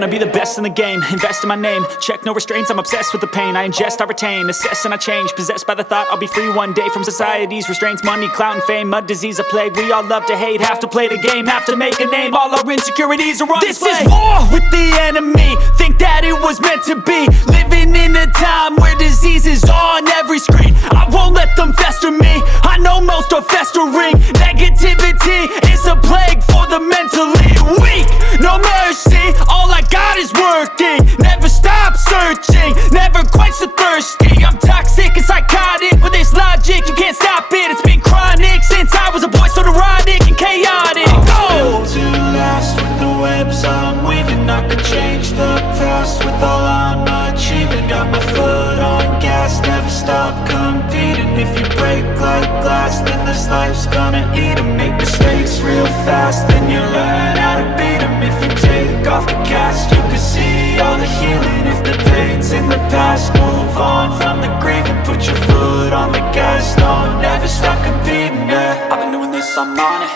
wanna be the best in the game, invest in my name, check no restraints, I'm obsessed with the pain. I ingest, I retain, assess and I change, possessed by the thought I'll be free one day from society's restraints. Money, clout and fame, mud, disease, a plague. We all love to hate, have to play the game, have to make a name. All our insecurities are on display. This is war with the enemy, think that it was meant to be. Living in a time where disease is on every screen. I won't let them fester me, I know most are festering. Negativity is a plague for the mentally weak. No mercy, all I got is working. Never stop searching, never quench the thirsty. I'm toxic and psychotic, with this logic you can't stop it. It's been chronic since I was a boy, so neurotic and chaotic. I'm built to last with the webs I'm weaving. I could change the past with all I'm achieving. Got my foot on gas, never stop competing. If you break like glass, then this life's gonna eat 'em. Make mistakes real fast, then you learn how to beat 'em. If you take off the cast, you can see all the healing. If the pain's in the past, move on from the grieving. Put your foot on the gas, no, never stop competing, yeah. I've been doing this, I'm on it,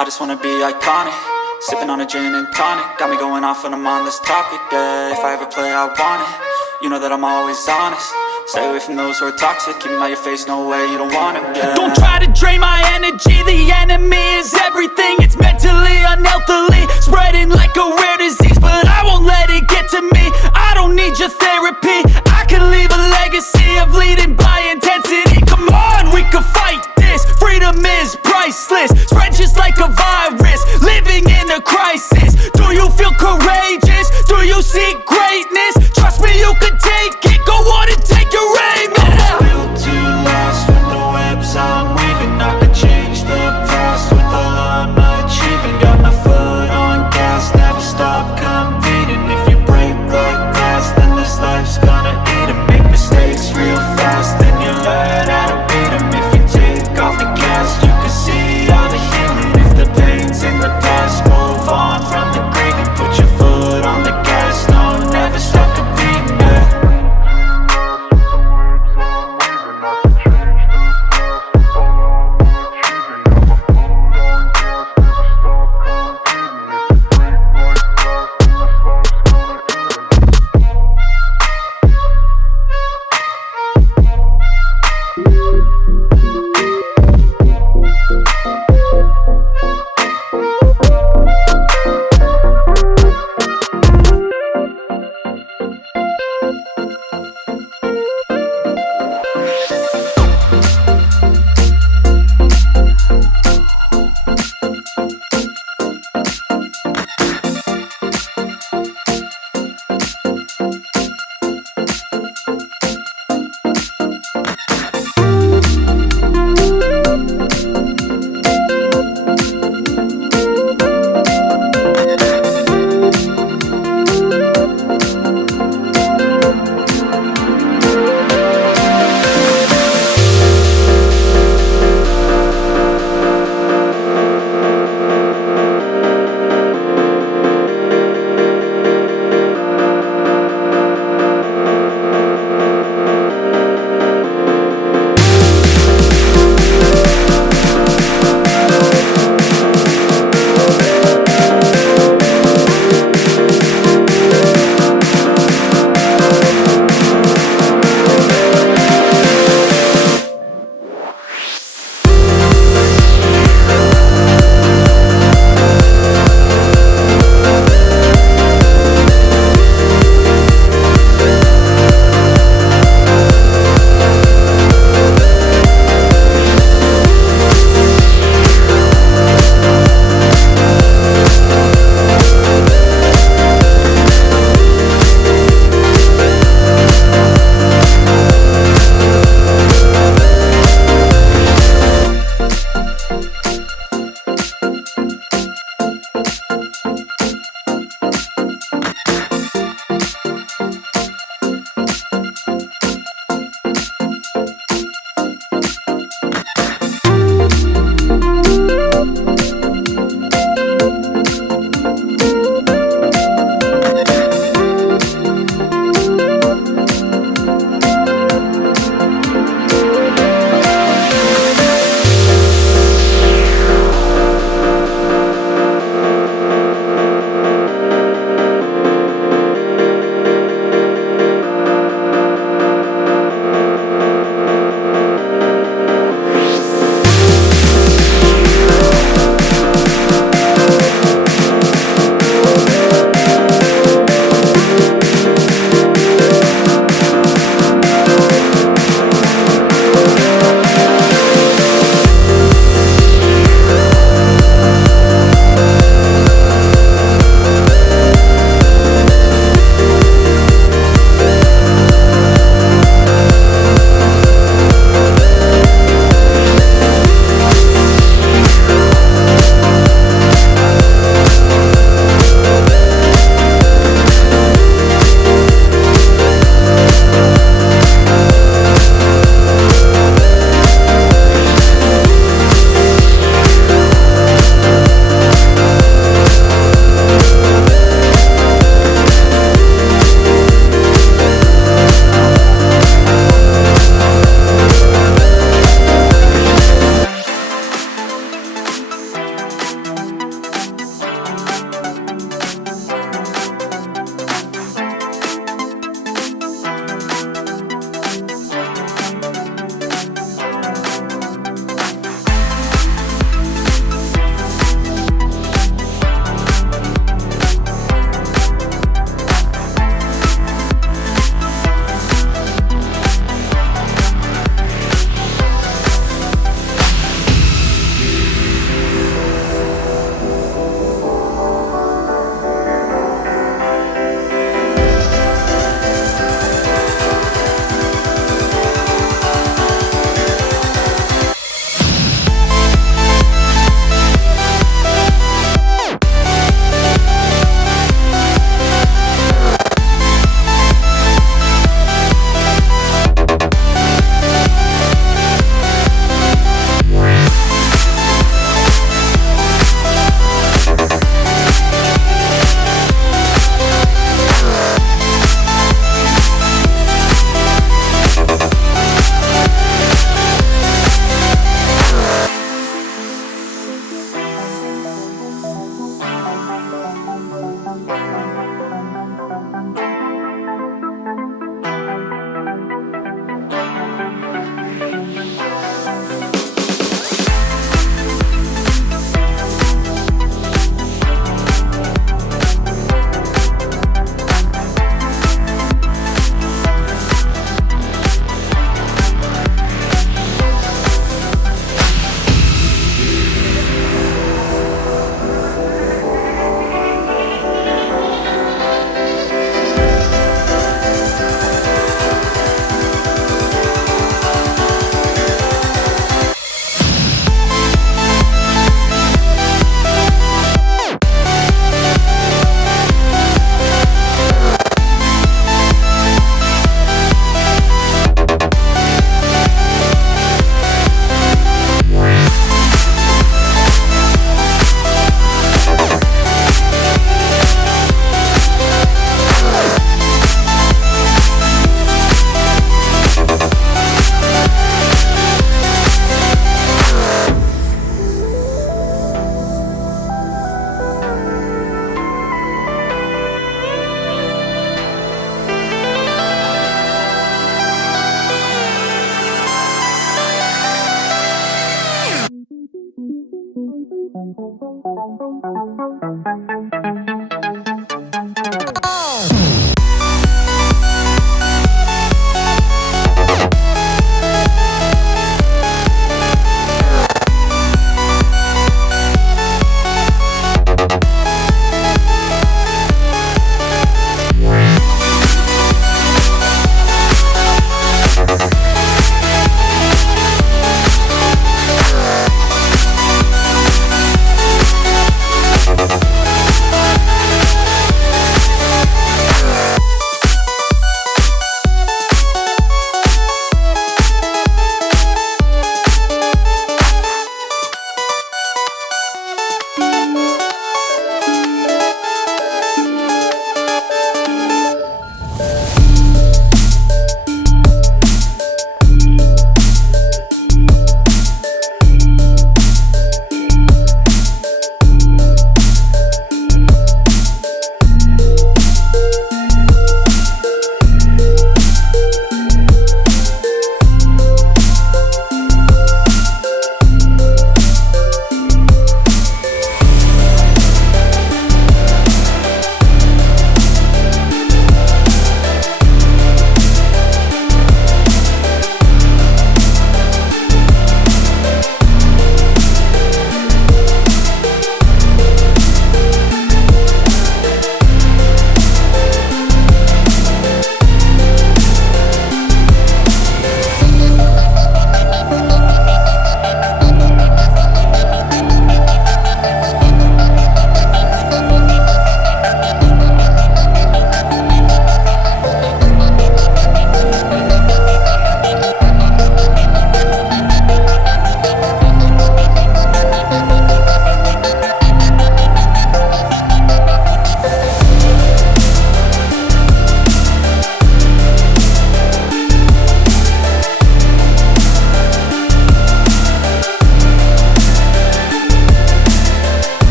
I just wanna be iconic. Sipping on a gin and tonic, got me going off when I'm on this topic, yeah. If I ever play, I want it, you know that I'm always honest. Stay away from those who are toxic, keep them out your face, no way, you don't want them, yeah. Don't try to drain my energy, the enemy is everything. It's mentally, unhealthily, spreading like a rare disease. But I won't let it get to me, I don't need your therapy. I can leave a legacy of leading by intensity. Come on, we can fight this, freedom is priceless. Spread just like a virus, living in a crisis. Do you feel courageous? Do you seek greatness? Trust me, you can take it, go on and take your aim, yeah. I'm built to last with the webs I'm weaving. I could change the past with all I'm achieving. Got my foot on gas, never stop competing. If you break like glass, then this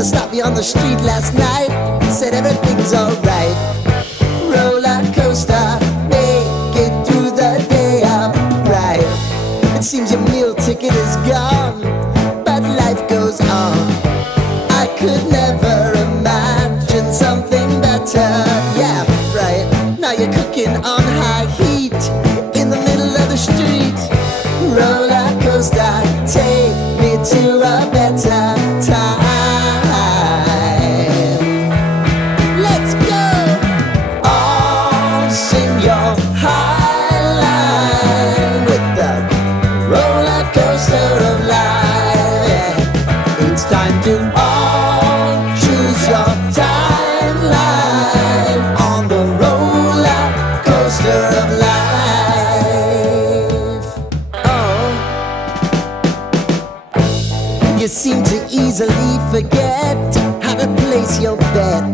fella stopped me on the street last night, said everything's alright. Roller coaster, make it through the day upright. It seems your meal ticket is gone, but life goes on. I could never imagine something better. Yeah, right. Now you're cooking on high heat in the middle of the street. Roller coaster, take me to a better time. Let's go! All sing your high line with the roller coaster of life. Yeah. It's time to all choose your timeline on the roller coaster of life. Oh, you seem to easily forget how to place your bet.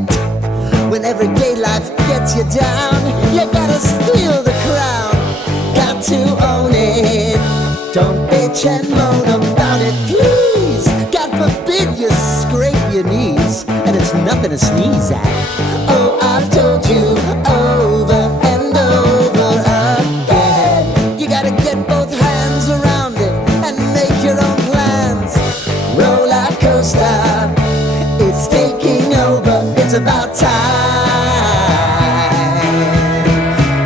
When everyday life gets you down, you gotta steal the crown. Got to own it. Don't bitch and moan about it, please. God forbid you scrape your knees, and it's nothing to sneeze at. Oh, I've told you over and over again, you gotta get both hands around it and make your own plans. Roller coaster, it's taking over, it's about time.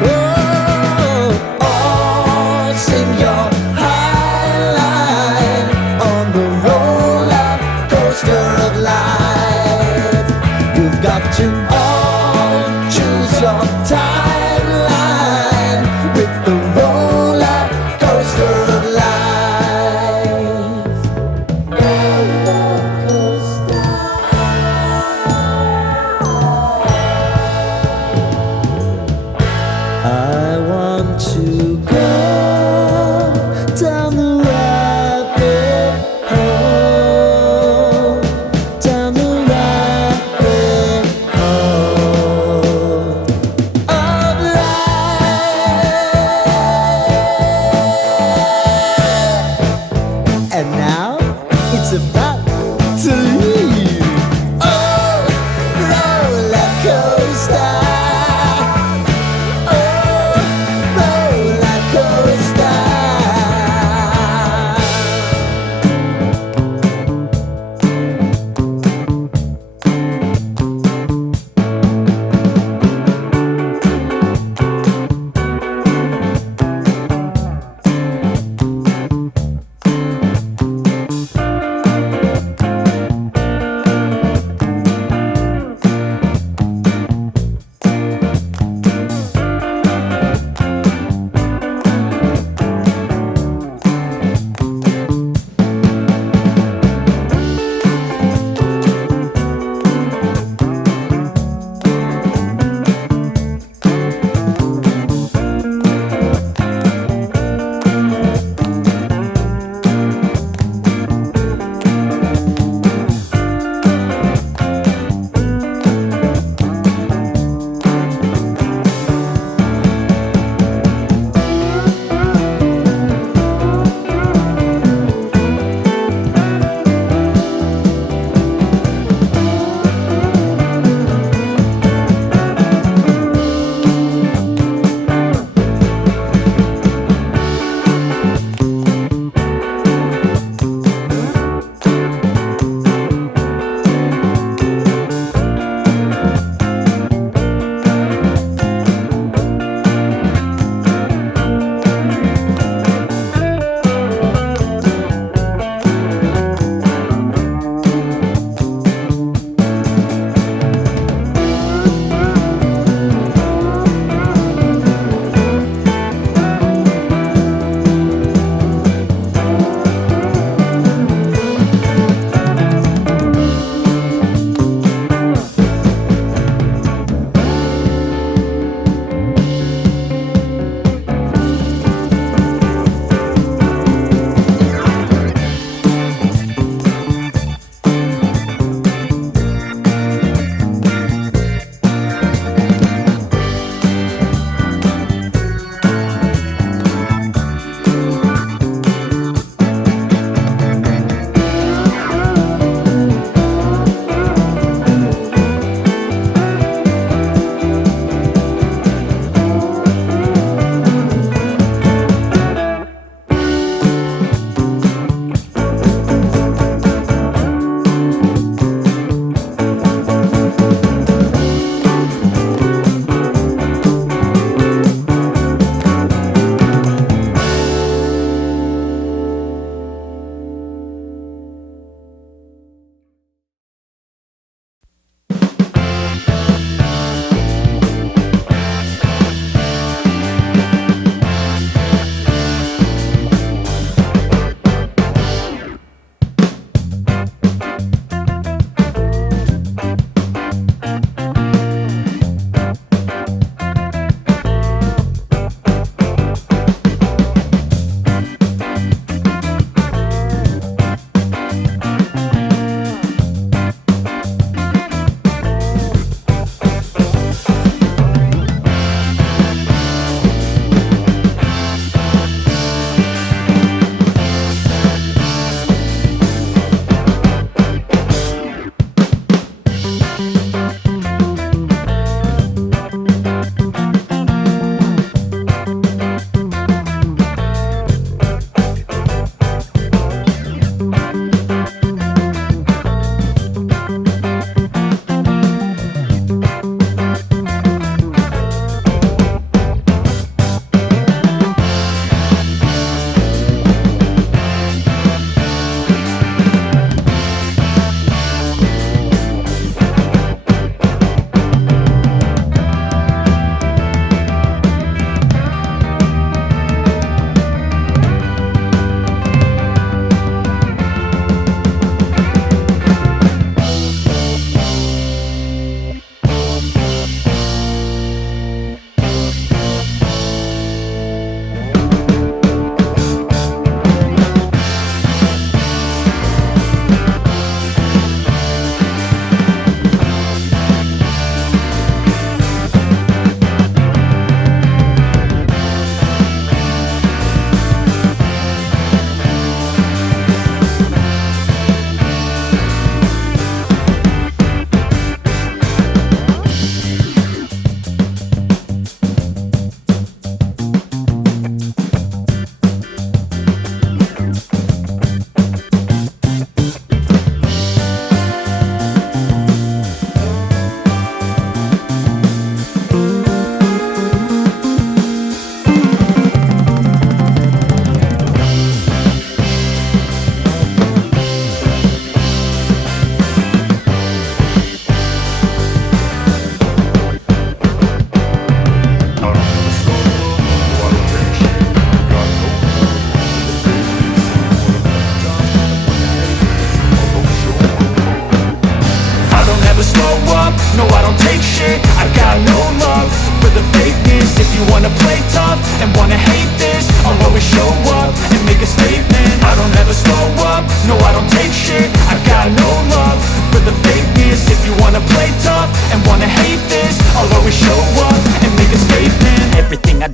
Oh, all sing your high line on the roller coaster of life. You've got to all choose your timeline with the roller coaster of life. Roller coaster. I want to go down the rabbit hole, down the rabbit hole.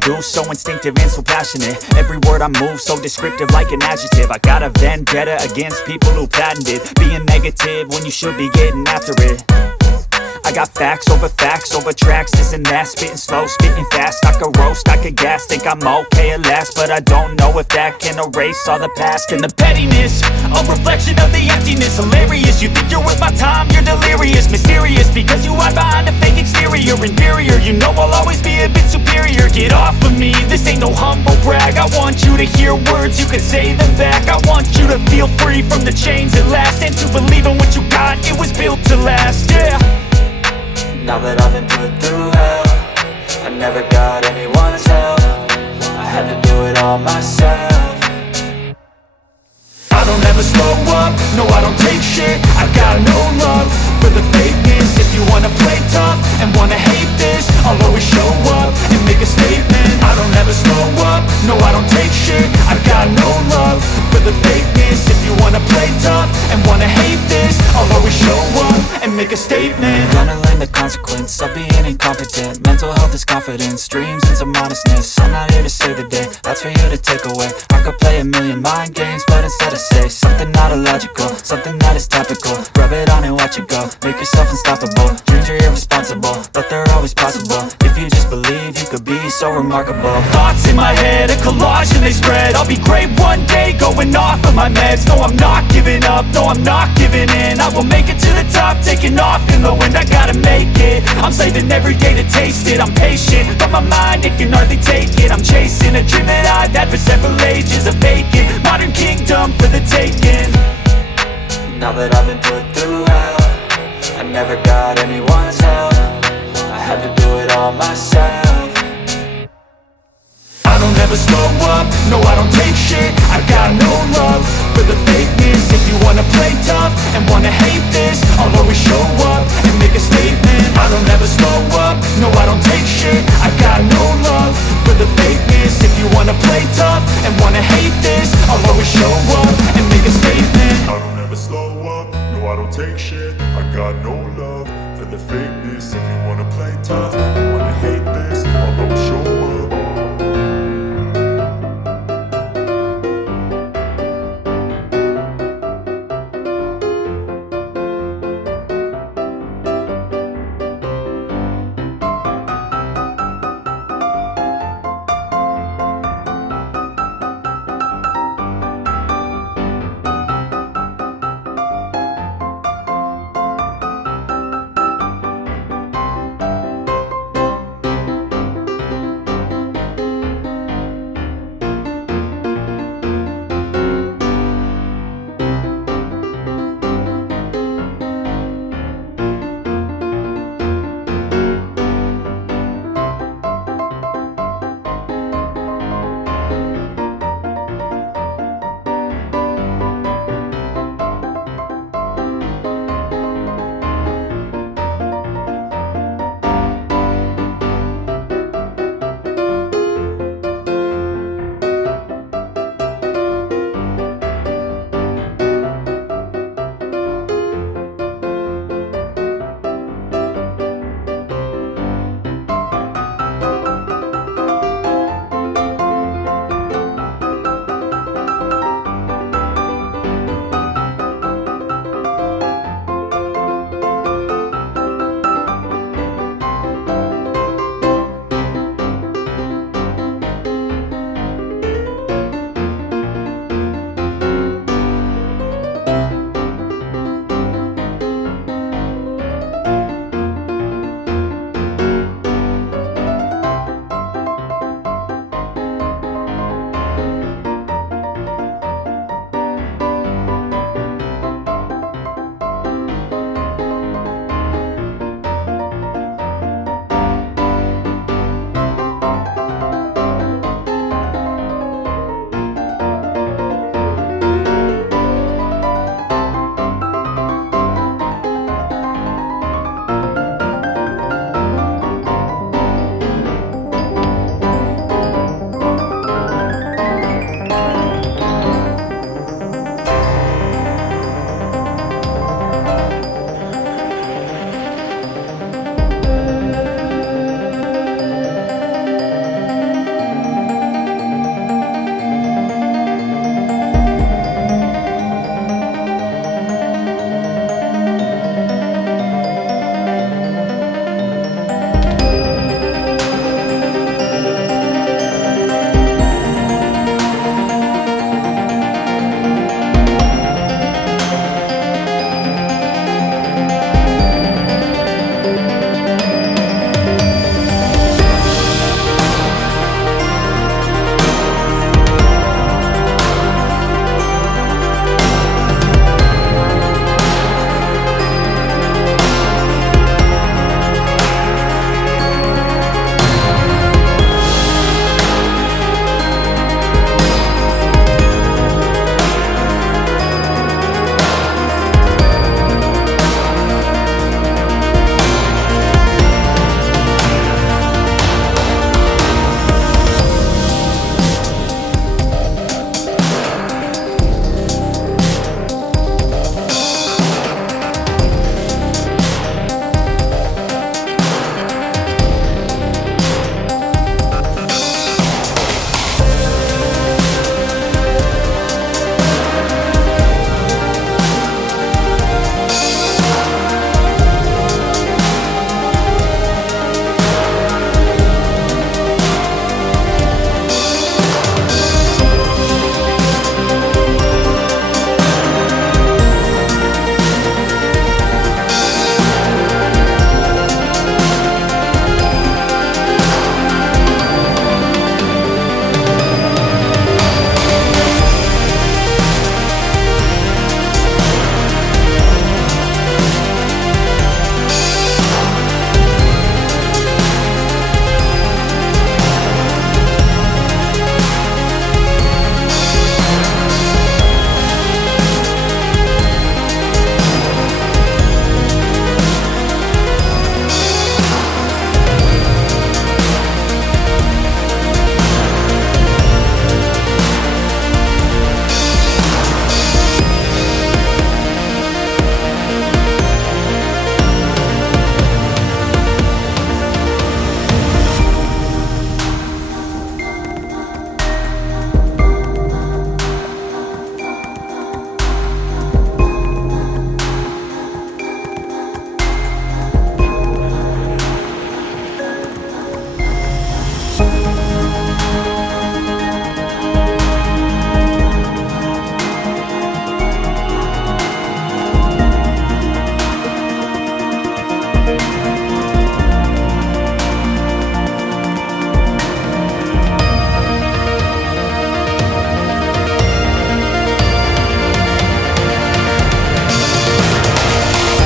do, so instinctive and so passionate. Every word I move, so descriptive like an adjective. I got a vendetta against people who patented being negative when you should be getting after it. I got facts over tracks, this and that. Spitting slow, spitting fast, I could roast, I could gas. Think I'm okay at last, but I don't know if that can erase all the past. And the pettiness, a reflection of the emptiness. Hilarious, you think you're worth my time, you're delirious. Mysterious, because you hide behind a fake exterior. Inferior, you know I'll always be a bit superior. Get off of me, this ain't no humble brag. I want you to hear words, you can say them back. I want you to feel free from the chains at last, and to believe in what you got, it was built to last, yeah. Now that I've been put through hell, I never got anyone's help. I had to do it all myself. I don't ever slow up, no I don't take shit. I got no love for the fakeness. If you wanna play tough and wanna hate this, I'll always show up and make a statement. I don't ever slow up, no I don't take shit. I got no love for the fakeness. If you wanna play tough and wanna hate this, I'll always show up and make a statement. Gonna learn the consequence of being incompetent. Mental health is confidence, dreams into modestness. I'm not here to save the day, that's for you to take away. I could play a million mind games, but instead I say something not illogical, something that is topical. Rub it on and watch it go, make yourself unstoppable. Dreams are irresponsible, but they're always possible. If you just believe, you could be so remarkable. Thoughts in my head, a collage and they spread. I'll be great one day, going off of my meds. No, I'm not giving up, no, I'm not giving in. I will make it to the top, taking off in the wind. I gotta make it, I'm saving every day to taste it. I'm patient, but my mind, it can hardly take it. I'm chasing a dream that I've had for several ages. A vacant, modern kingdom for the taking. Now that I've been put through hell, I never got anyone's help. I had to do it all myself. I don't ever slow up, no I don't take shit. I got no love for the fakeness. If you wanna play tough and wanna hate this, I'll always show up and make a statement. I don't ever slow up, no I don't take shit. I got no love for the fakeness. If you wanna play tough and wanna hate this, I'll always show up and make a statement. I don't ever slow up, no I don't take shit. I got no love for the fakeness. If you wanna play tough and wanna hate this, I'll always show up.